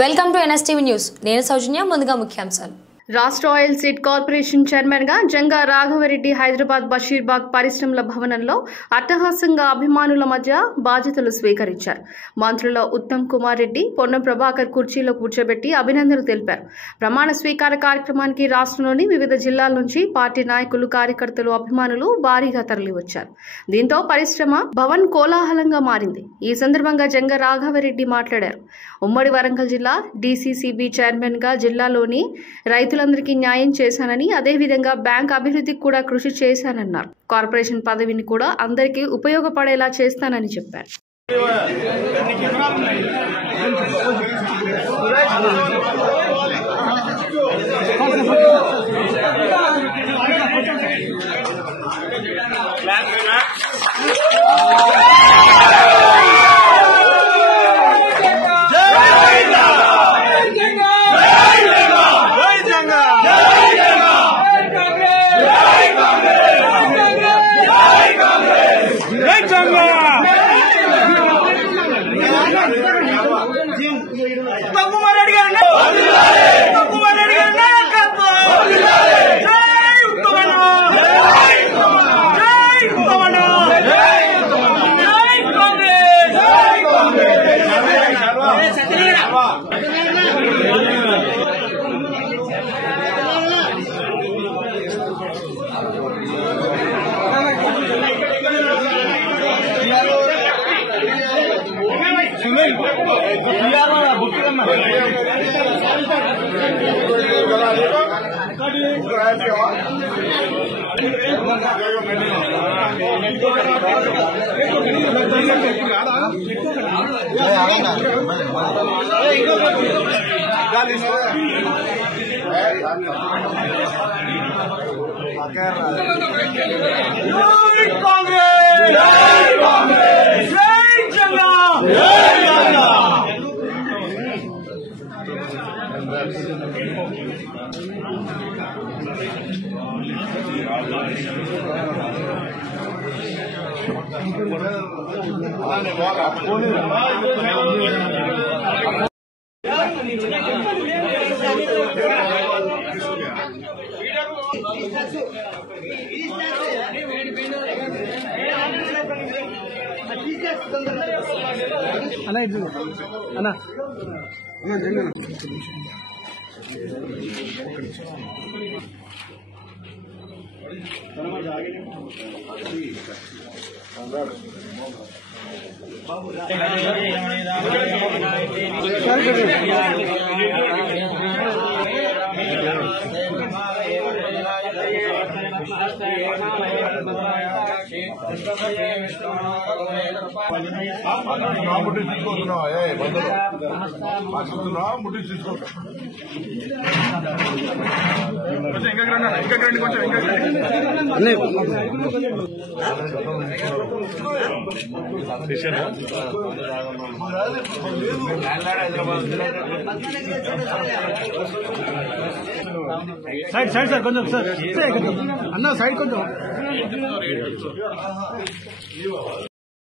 Welcome to NSTV news. నేను సౌజన్య. ముందుగా ముఖ్యాంశాలు. రాష్ట్ర ఆయిల్ సీడ్ కార్పొరేషన్ చైర్మన్ గా జంగా రాఘవరెడ్డి హైదరాబాద్ బషీర్బాగ్ పరిశ్రమల భవనంలో అట్టహాసంగా అభిమానుల మధ్య బాధ్యతలు స్వీకరించారు. మంత్రుల ఉత్తమ్ కుమార్ రెడ్డి, పొన్నం ప్రభాకర్ కుర్చీలో కూర్చోబెట్టి అభినందనలు తెలిపారు. ప్రమాణ స్వీకార కార్యక్రమానికి రాష్ట్రంలోని వివిధ జిల్లాల నుంచి పార్టీ నాయకులు, కార్యకర్తలు, అభిమానులు భారీగా తరలివచ్చారు. దీంతో పరిశ్రమ భవన్ కోలాహలంగా మారింది. ఈ సందర్భంగా జంగా రాఘవరెడ్డి మాట్లాడారు. ఉమ్మడి వరంగల్ జిల్లా DCCB చైర్మన్ గా జిల్లాలోని రైతులందరికీ న్యాయం చేశానని, అదేవిధంగా బ్యాంక్ అభివృద్ధికి కూడా కృషి చేశానన్నారు. కార్పొరేషన్ పదవిని కూడా అందరికీ ఉపయోగపడేలా చేస్తానని చెప్పారు. సైడ్ సైడ్ సార్ కొంచెం సార్ అన్న సైడ్ కొంచెం